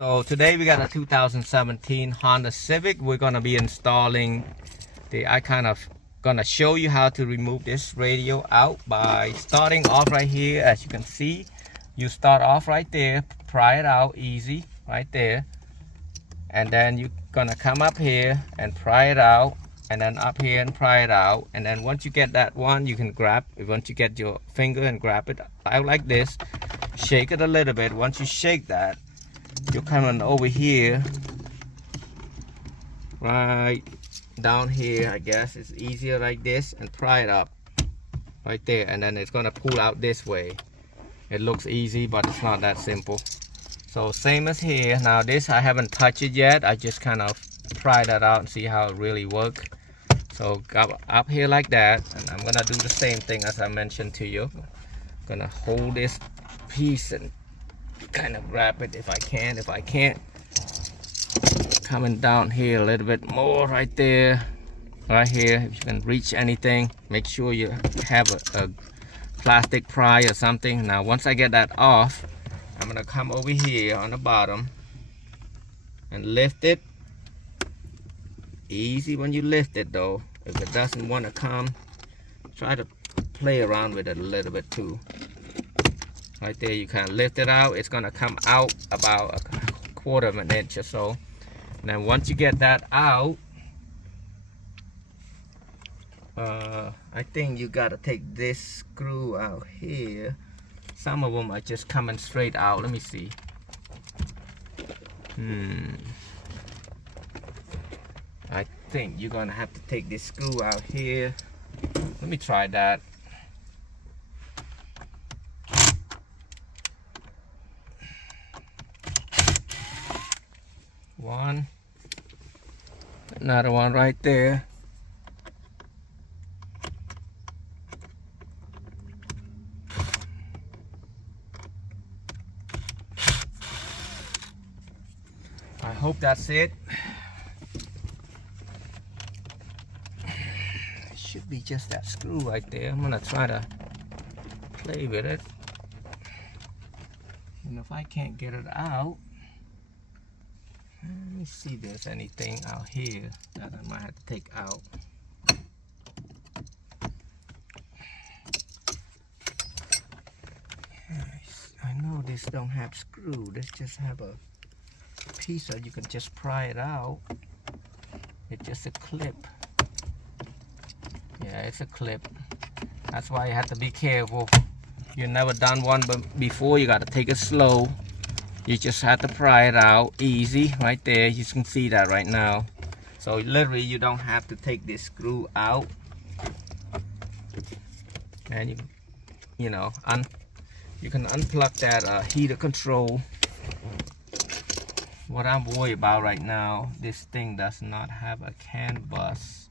So today we got a 2017 Honda Civic. We're gonna be installing I kind of gonna show you how to remove this radio out by starting off right here. As you can see, you start off right there, pry it out easy right there, and then you're gonna come up here and pry it out, and then up here and pry it out. And then once you get that one, you can grab it. Once you get your finger and grab it out like this, shake it a little bit. Once you shake that, you're coming over here, right down here. I guess it's easier like this, and pry it up right there, and then it's gonna pull out this way. It looks easy, but it's not that simple. So same as here. Now this, I haven't touched it yet. I just kind of pry that out and see how it really works. So go up here like that, and I'm gonna do the same thing as I mentioned to you. I'm gonna hold this piece and kind of grab it if I can. If I can't, coming down here a little bit more right there, right here. If you can reach anything, make sure you have a plastic pry or something. Now once I get that off, I'm gonna come over here on the bottom and lift it. Easy when you lift it though. If it doesn't want to come, try to play around with it a little bit too. Right there, you kind of lift it out. It's gonna come out about a quarter of an inch or so. And then once you get that out, I think you gotta take this screw out here. Some of them are just coming straight out. Let me see. I think you're gonna have to take this screw out here. Let me try that. One, another one right there. I hope that's it. It should be just that screw right there. I'm gonna try to play with it, and if I can't get it out, let me see if there's anything out here that I might have to take out. I know this don't have screw. This just have a piece that you can just pry it out. It's just a clip. Yeah, it's a clip. That's why you have to be careful. You've never done one before. You got to take it slow. You just have to pry it out easy right there. You can see that right now. So literally you don't have to take this screw out, and you know you can unplug that heater control. What I'm worried about right now, this thing does not have a CAN bus,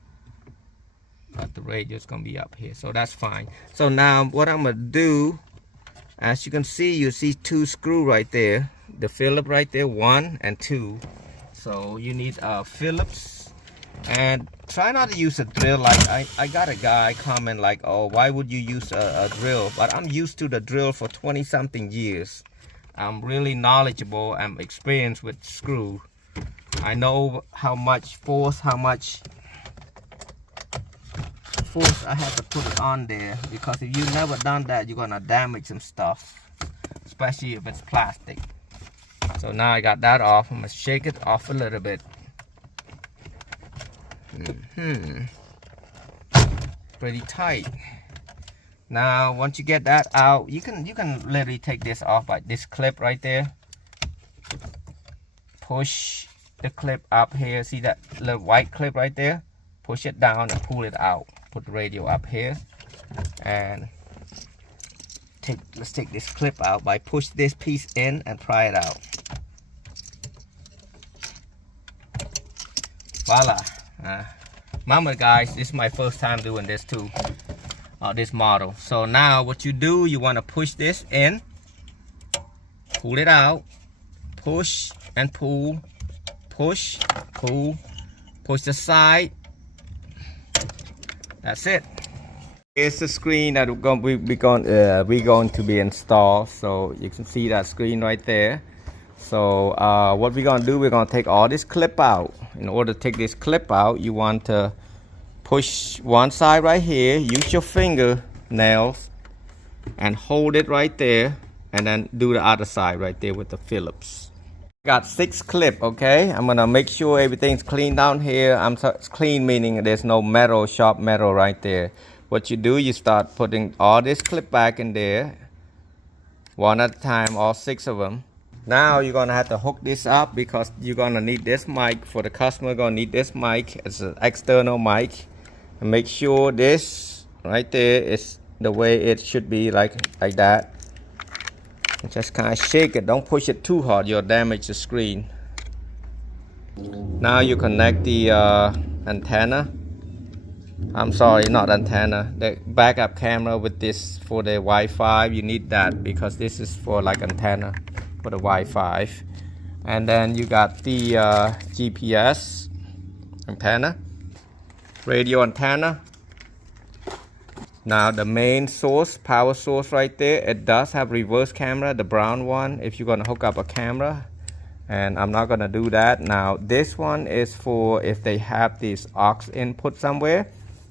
but the radio is gonna be up here, so that's fine. So now what I'm gonna do, as you can see, you see two screws right there, the Phillips right there, 1 and 2. So you need Phillips, and try not to use a drill. Like I got a guy comment like, oh, why would you use a drill? But I'm used to the drill for 20 something years. I'm really knowledgeable. I'm experienced with screw. I know how much force I have to put it on there, because if you've never done that, you're gonna damage some stuff, especially if it's plastic. So now I got that off. I'm gonna shake it off a little bit. Pretty tight. Now once you get that out, you can literally take this off by this clip right there. Push the clip up here. See that little white clip right there? Push it down and pull it out. Put the radio up here, and let's take this clip out by push this piece in and pry it out. Voila. Remember guys, this is my first time doing this too, this model. So now what you do, you want to push this in, pull it out, push and pull, push, pull, push the side. That's it. Here's the screen that we're going to be installed. So you can see that screen right there. So what we're gonna do, we're gonna take all this clip out. In order to take this clip out, you want to push one side right here, use your fingernails and hold it right there, and then do the other side right there with the Phillips. Got 6 clip, okay? I'm gonna make sure everything's clean down here. Clean meaning there's no metal, sharp metal right there. What you do, you start putting all this clip back in there, one at a time, all 6 of them. Now you're gonna have to hook this up because you're gonna need this mic. For the customer, gonna need this mic. It's an external mic. And make sure this right there is the way it should be, like that. And just kind of shake it. Don't push it too hard. You'll damage the screen. Now you connect the antenna. I'm sorry, not antenna. The backup camera with this for the Wi-Fi. You need that because this is for like antenna for the Wi-Fi. And then you got the GPS antenna, radio antenna. Now the main source, power source right there, it does have reverse camera, the brown one, if you're gonna hook up a camera. And I'm not gonna do that. Now this one is for if they have this aux input somewhere.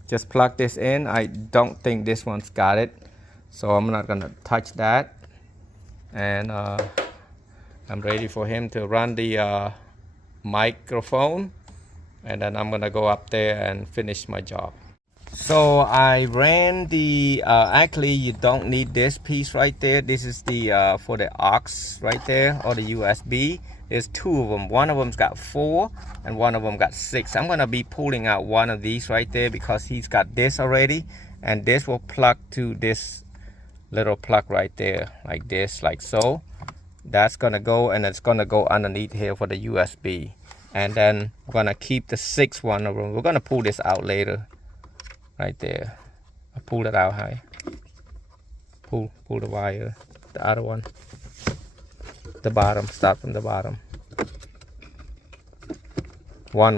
Just plug this in. I don't think this one's got it, so I'm not gonna touch that. And I'm ready for him to run the microphone, and then I'm gonna go up there and finish my job. So I ran the actually you don't need this piece right there. This is the for the aux right there, or the USB. There's 2 of them. One of them's got 4 and one of them got 6. I'm gonna be pulling out one of these right there because he's got this already, and this will plug to this little plug right there, like this, like so. That's gonna go, and it's gonna go underneath here for the USB. And then we're gonna keep the 6 one of them. We're gonna pull this out later. Right there, I pulled it out high. Pull the wire, the other one, the bottom. Start from the bottom. One.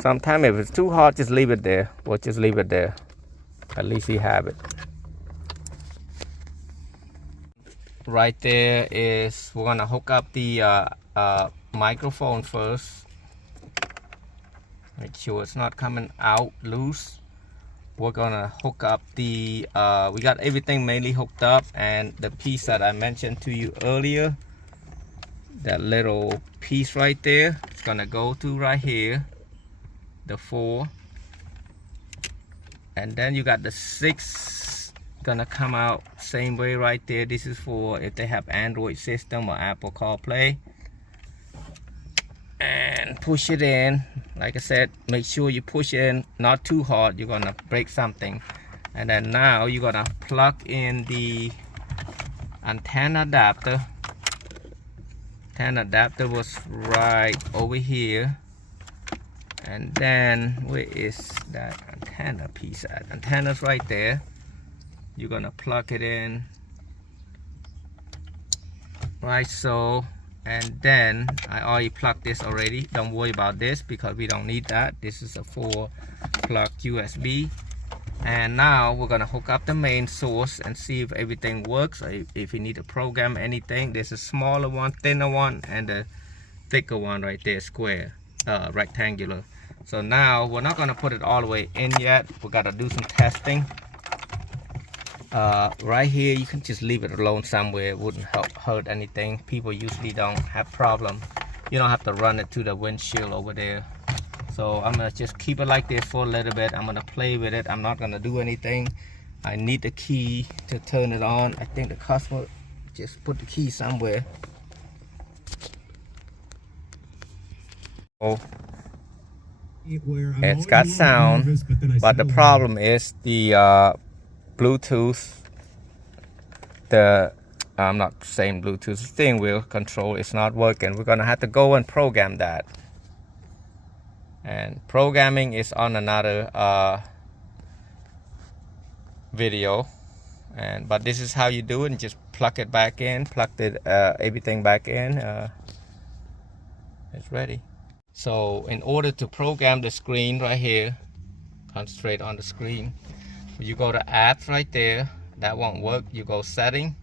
Sometimes if it's too hard, just leave it there, or just leave it there. At least you have it. Right there is, we're gonna hook up the microphone first. Make sure it's not coming out loose. We're gonna hook up the we got everything mainly hooked up, and the piece that I mentioned to you earlier, that little piece right there, it's gonna go to right here, the 4, and then you got the 6 gonna come out same way right there. This is for if they have Android system or Apple CarPlay. And push it in. Like I said, make sure you push in not too hard, you're gonna break something. And then now you're gonna plug in the antenna adapter. Antenna adapter was right over here. And then where is that antenna piece at? Antenna's right there. You're gonna plug it in right so. And then I already plugged this already. Don't worry about this because we don't need that. This is a 4-plug USB. And now we're gonna hook up the main source and see if everything works, or if you need to program anything. There's a smaller one, thinner one, and a thicker one right there, square, rectangular. So now we're not gonna put it all the way in yet. We gotta do some testing. Right here, you can just leave it alone somewhere. It wouldn't hurt anything. People usually don't have problem. You don't have to run it to the windshield over there. So I'm gonna just keep it like this for a little bit. I'm gonna play with it. I'm not gonna do anything. I need the key to turn it on. I think the customer just put the key somewhere. Oh, it's got sound, but the problem is the Bluetooth, I'm not saying Bluetooth, steering wheel control is not working. We're gonna have to go and program that, and programming is on another video. But this is how you do it. And just plug it back in, everything back in. It's ready. So in order to program the screen right here, concentrate on the screen. You go to apps right there, that won't work. You go setting,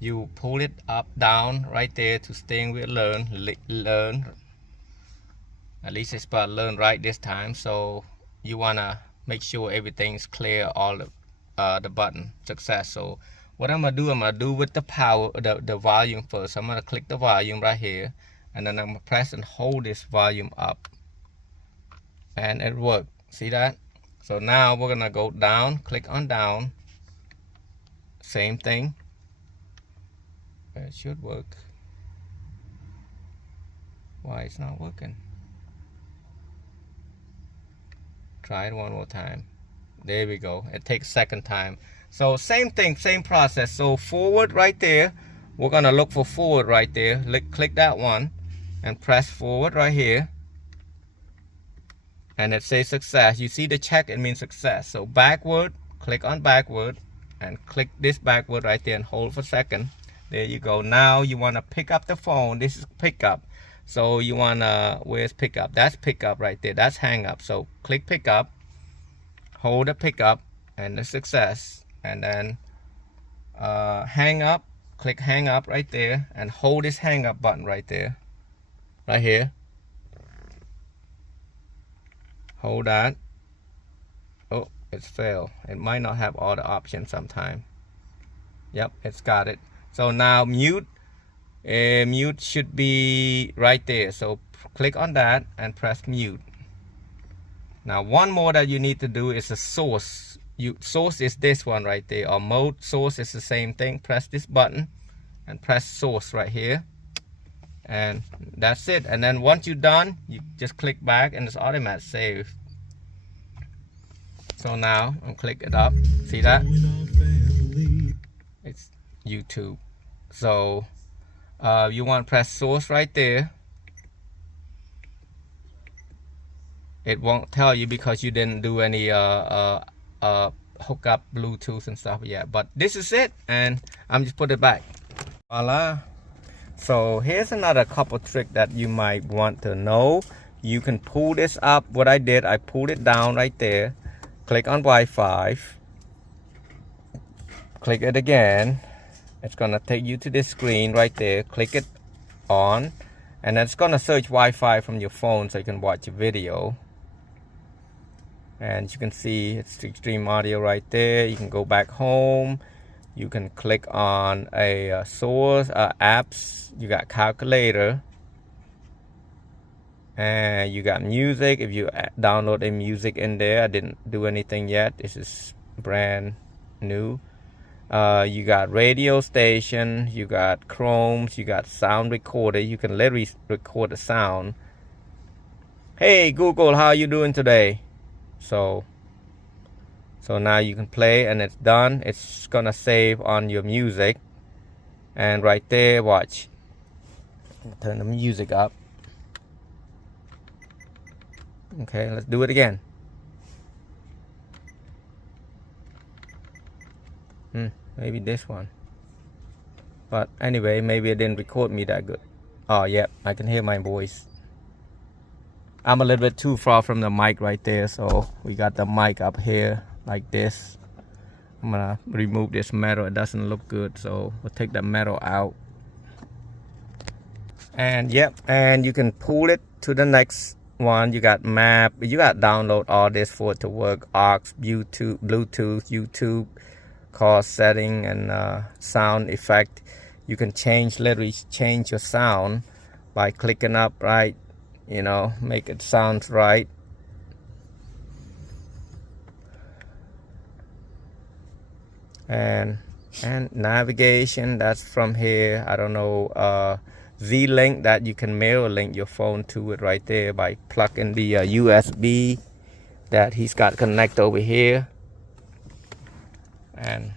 you pull it up down right there to steering wheel learn. At least it's about learn right this time. So you wanna make sure everything's clear, all the button success. So what I'm gonna do with the power, the volume first. I'm gonna click the volume right here, and then I'm gonna press and hold this volume up, and it worked. See that? So now we're gonna go down, click on down, same thing. It should work. Why it's not working? Try it one more time. There we go. It takes second time. So same thing, same process. So forward right there, we're gonna look for forward right there. Click that one and press forward right here, and it says success. You see the check, it means success. So backward, click on backward and click this backward right there and hold for a second. There you go. Now you want to pick up the phone. This is pickup. So you want to, where's pickup? That's pickup right there. That's hang up. So click pickup, hold the pickup and the success, and then hang up. Click hang up right there and hold this hang up button right there, right here. Hold that. Oh, it's failed. It might not have all the options sometime. Yep, it's got it. So now mute. Mute should be right there. So click on that and press mute. Now one more that you need to do is a source. Source is this one right there, or mode. Source is the same thing. Press this button and press source right here, and that's it. And then once you're done, you just click back and it's automatic save. So now I'm click it up. See that? It's YouTube. So you want to press source right there. It won't tell you because you didn't do any hook up Bluetooth and stuff yet. But this is it, and I'm just put it back. Voila. So here's another couple trick that you might want to know. You can pull this up. What I did, I pulled it down right there. Click on Wi-Fi. Click it again. It's gonna take you to this screen right there. Click it on, and it's gonna search Wi-Fi from your phone so you can watch a video. And you can see it's extreme audio right there. You can go back home. You can click on a source, apps. You got calculator, and you got music. If you download a music in there, I didn't do anything yet. This is brand new. You got radio station, you got Chromes, you got sound recorder. You can literally record the sound. Hey Google, how are you doing today? So now you can play, and it's done. It's gonna save on your music, and right there, watch. Turn the music up. Okay, let's do it again. Maybe this one. But anyway, maybe it didn't record me that good. Oh, yeah, I can hear my voice. I'm a little bit too far from the mic right there, so we got the mic up here like this. I'm gonna remove this metal. It doesn't look good, so we'll take the metal out. And yep, and you can pull it to the next one. You got map. You got download all this for it to work. Aux, Bluetooth, YouTube, call setting, and sound effect. You can literally change your sound by clicking up right, you know, make it sound right. And navigation, that's from here. I don't know, Z-Link, that you can mirror link your phone to it right there by plugging the USB that he's got connected over here. And